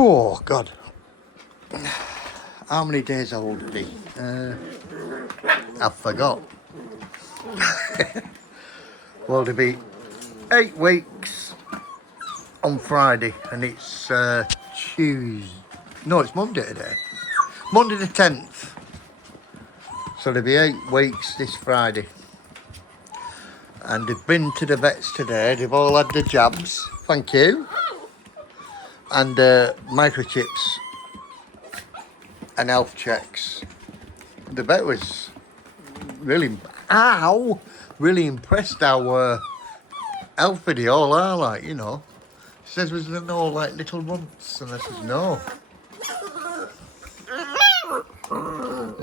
Oh, God. How many days old are they? I forgot. Well, they'll be 8 weeks on Friday, and it's Tuesday. No, it's Monday today. Monday the 10th. So they'll be 8 weeks this Friday. And they've been to the vets today. They've all had the jabs. Thank you. And microchips and health checks. The vet was really impressed how healthy they all are, like, you know. She says, was there no, like, little rumps? And I says, no.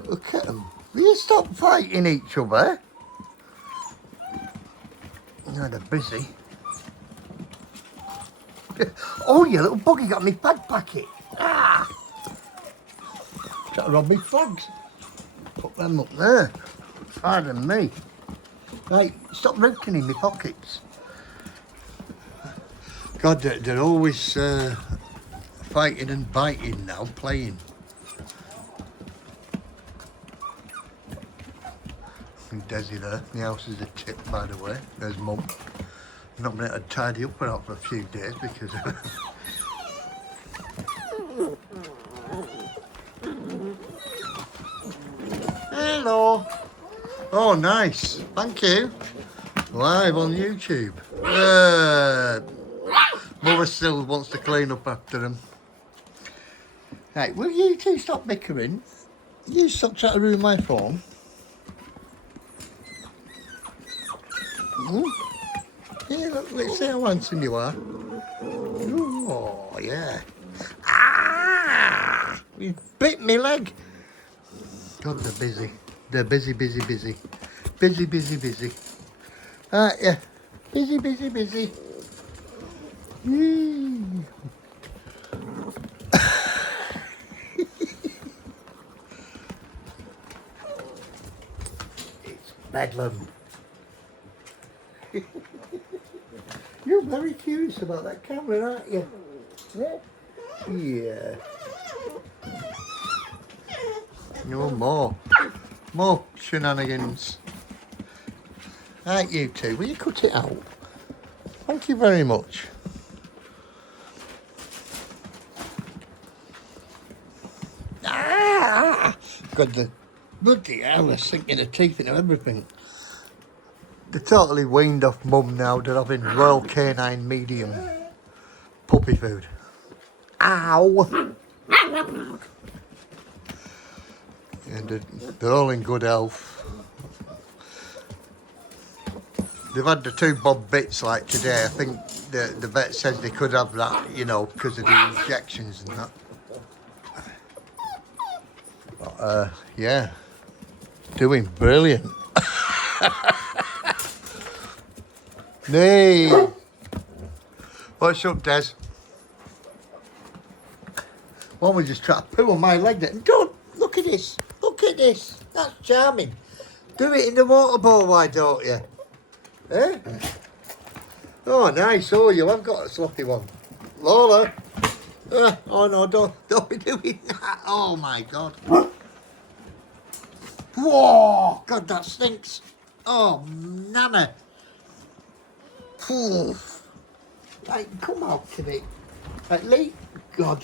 Look at them. Will you stop fighting each other? No, they're busy. Oh, you little buggy got me fag packet. Ah! Trying to rob me frogs. Put them up there. Pardon me. Right, stop rooting in my pockets. God, they're always fighting and biting now, playing. And Desi there. The house is a tip, by the way. There's Mum. Not been able to tidy up for a few days because... Hello. Oh, nice. Thank you. Live on YouTube. Mother still wants to clean up after them. Right, will you two stop bickering? You stop trying to ruin my phone. Yeah, look, let's see how handsome you are. Oh, yeah. Ah! You bit me leg. God, they're busy. They're busy, busy, busy. Busy, busy, busy. Aren't you? Busy, busy, busy. It's bedlam. You're very curious about that camera, aren't you? Yeah. Yeah. No more. More shenanigans. Right, you two, will you cut it out? Thank you very much. Ah! God, the bloody hell, they're sinking their teeth into everything. They're totally weaned off Mum now. They're having Royal Canine medium puppy food. Ow! And they're all in good health. They've had the 2 bob bits like today. I think the vet says they could have that, you know, because of the injections and that. But, yeah, doing brilliant. Hey, what's up, Des? One was just trying to poo on my leg. Don't look at this. Look at this. That's charming. Do it in the motorboat, why don't you? Eh? Oh, nice. Oh, you have got a sloppy one. Lola. Oh no, don't be doing that. Oh my God. Whoa, God, that stinks. Oh, Nana. Right, come out to me. Right, Lee. God.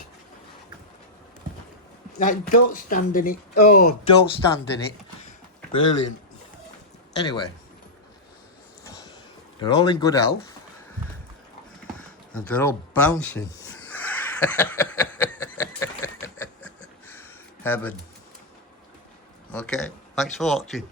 Right, don't stand in it. Oh, don't stand in it. Brilliant. Anyway. They're all in good health. And they're all bouncing. Heaven. Okay, thanks for watching.